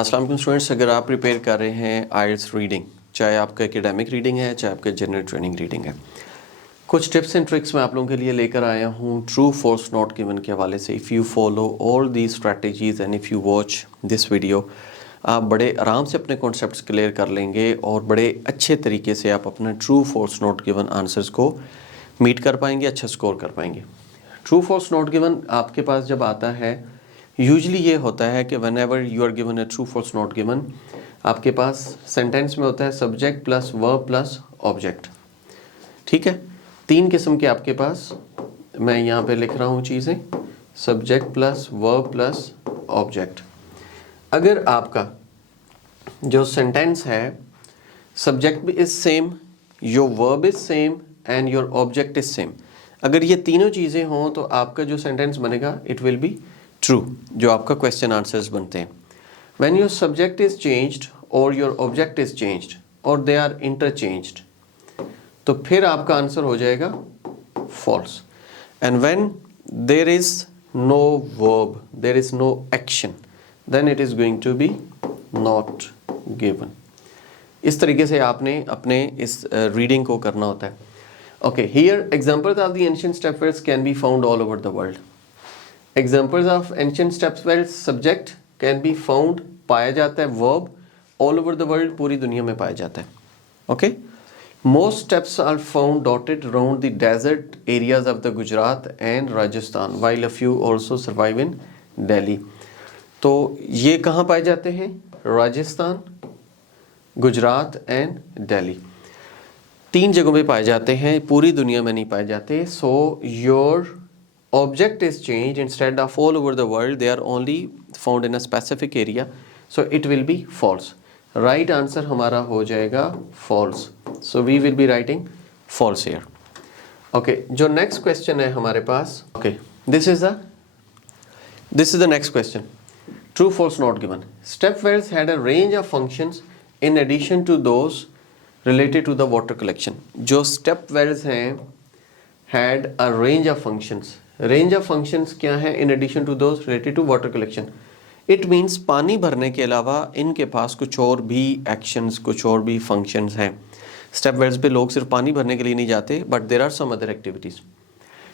अस्सलाम वालेकुम स्टूडेंट्स, अगर आप प्रिपेयर कर रहे हैं आइल्स रीडिंग, चाहे आपका एकेडमिक रीडिंग है चाहे आपका जनरल ट्रेनिंग रीडिंग है, कुछ टिप्स एंड ट्रिक्स मैं आप लोगों के लिए लेकर आया हूँ ट्रू फॉल्स नॉट गिवन के हवाले से। If you follow all the strategies and if you watch this video, आप बड़े आराम से अपने कॉन्सेप्ट्स क्लियर कर लेंगे और बड़े अच्छे तरीके से आप अपना true false not given answers को मीट कर पाएंगे, अच्छा स्कोर कर पाएंगे। ट्रू फॉल्स नॉट गिवन आपके पास जब आता है, यूजली ये होता है कि whenever you are given a true false not given, आपके पास सेंटेंस में होता है subject plus verb plus object. ठीक है, तीन किस्म के आपके पास, मैं यहाँ पे लिख रहा हूँ चीज़ें, subject plus verb plus object. अगर आपका जो सेंटेंस है सब्जेक्ट भी is same, your verb is same and your object is same, अगर ये तीनों चीज़ें हों तो आपका जो सेंटेंस बनेगा इट विल बी ट्रू, जो आपका क्वेश्चन आंसर्स बनते हैं। When your subject is changed और योर ऑब्जेक्ट इज चेंज्ड और दे आर इंटरचेंज्ड, तो फिर आपका आंसर हो जाएगा false. And when there is no verb, there is no action, then it is going to be not given. इस तरीके से आपने अपने इस रीडिंग को करना होता है। Okay, here examples of the ancient step words can be found all over the world. Examples of ancient steps words, subject can be found, पाया जाता है, verb all over the world, पूरी दुनिया में पाया जाता है। Okay, most steps are found dotted around the desert areas of the Gujarat and Rajasthan, while a few also survive in Delhi. तो ये कहाँ पाए जाते हैं? राजस्थान, गुजरात एंड दिल्ली, तीन जगहों पे पाए जाते हैं, पूरी दुनिया में नहीं पाए जाते। So your object is changed, instead of all over the world they are only found in a specific area, so it will be false. Right answer हमारा हो जाएगा false, so we will be writing false here. Okay, जो next question है हमारे पास, okay, this is the next question. True false not given. Step wells had a range of functions in addition to those related to the water collection. जो step wells हैं had a range of functions. Range of functions क्या है? In addition to those related to water collection, it means पानी भरने के अलावा इनके पास कुछ और भी एक्शंस, कुछ और भी फंक्शंस हैं। स्टेप वेल्स पे लोग सिर्फ पानी भरने के लिए नहीं जाते, but there are some other activities.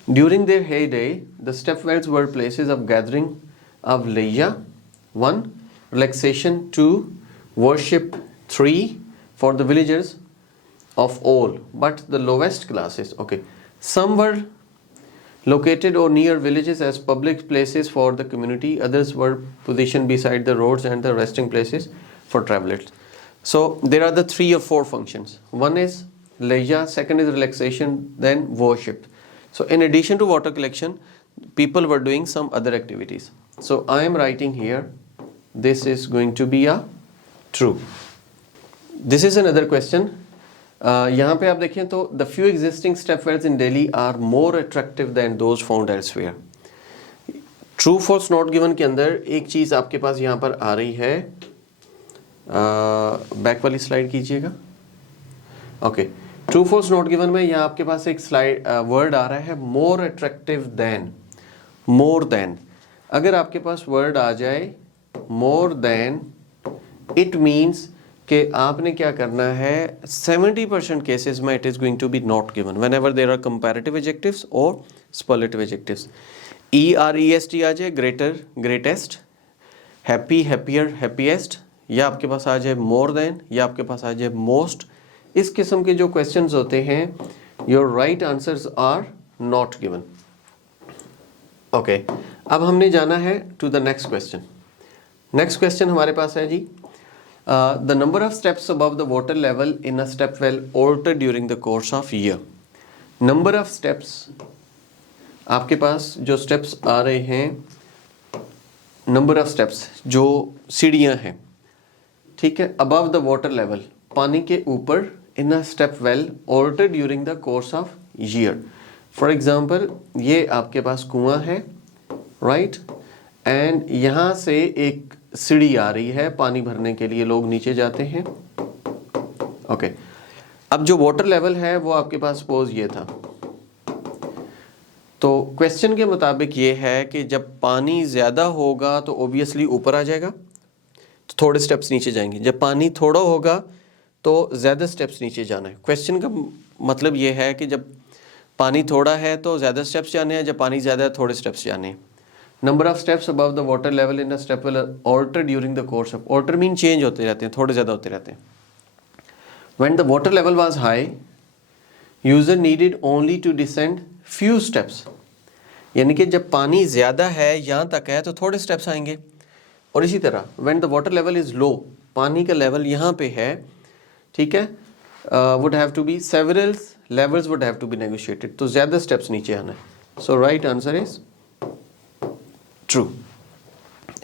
During their heyday the stepwells were places of gathering of लैया 1, relaxation 2, worship 3 for the villagers of all but the lowest classes. Okay, some were located or near villages as public places for the community, others were positioned beside the roads and the resting places for travelers. So there are the 3 or 4 functions. One is leisure, second is relaxation, then worship. So in addition to water collection, people were doing some other activities. So I am writing here, this is going to be a true. This is another question. यहाँ पे आप देखें तो the few existing step wells in Delhi are more attractive than those found elsewhere. True false not given के अंदर एक चीज़ आपके पास यहाँ पर आ रही है, बैक वाली स्लाइड कीजिएगा। Okay, true false not given में यहाँ आपके पास एक स्लाइड वर्ड आ रहा है more attractive than, more than. अगर आपके पास वर्ड आ जाए मोर देन, इट मीन्स कि आपने क्या करना है, 70% केसेस में it is going to be not given whenever there are comparative adjectives और सुपरलेटिव एडजेक्टिव्स। EREST आ जाए, greater greatest, happy happier happiest, या आपके पास आ जाए मोर देन, या आपके पास आ जाए मोस्ट। इस किस्म के जो क्वेश्चंस होते हैं, your right answers are not given. Okay, अब हमने जाना है to the next question. Next question हमारे पास है जी, the number of steps above the water level in a step well altered during the course of year. Number of steps, आपके पास जो steps आ रहे हैं, number of steps जो सीढ़ियाँ हैं, ठीक है, above the water level, पानी के ऊपर, in a step well altered during the course of year. For example, ये आपके पास कुआं है, right, and यहाँ से एक सीढ़ी आ रही है, पानी भरने के लिए लोग नीचे जाते हैं। ओके, अब जो वाटर लेवल है वो आपके पास सपोज ये था, तो क्वेश्चन के मुताबिक ये है कि जब पानी ज़्यादा होगा तो ओबियसली ऊपर आ जाएगा, तो थोड़े स्टेप्स नीचे जाएंगे। जब पानी थोड़ा होगा तो ज़्यादा स्टेप्स नीचे जाना है। क्वेश्चन का मतलब ये है कि जब पानी थोड़ा है तो ज़्यादा स्टेप्स जाने हैं, जब पानी ज़्यादा है थोड़े स्टेप्स जाने हैं। Number of steps above the water level in a step will alter during the course of, alter mean change होते रहते हैं, थोड़े ज़्यादा होते रहते हैं। When the water level was high user needed only to descend few steps, यानी कि जब पानी ज़्यादा है, यहाँ तक है, तो थोड़े स्टेप्स आएंगे। और इसी तरह when the water level is low, पानी का लेवल यहाँ पे है, ठीक है, would have to be several levels would have to be negotiated, तो ज़्यादा स्टेप्स नीचे आना है। So right answer is true.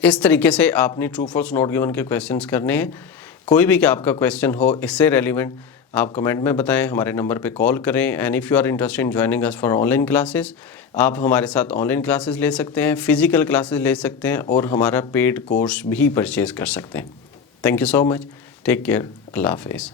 इस तरीके से आपने ट्रू फॉल्स नॉट गिवन के क्वेश्चंस करने हैं। कोई भी कि आपका क्वेश्चन हो इससे रेलिवेंट, आप कमेंट में बताएं, हमारे नंबर पे कॉल करें। And if you are interested in joining us for online classes, आप हमारे साथ ऑनलाइन क्लासेस ले सकते हैं, फिजिकल क्लासेस ले सकते हैं, और हमारा पेड कोर्स भी परचेज कर सकते हैं। Thank you so much, take care, अल्लाह हाफिज़।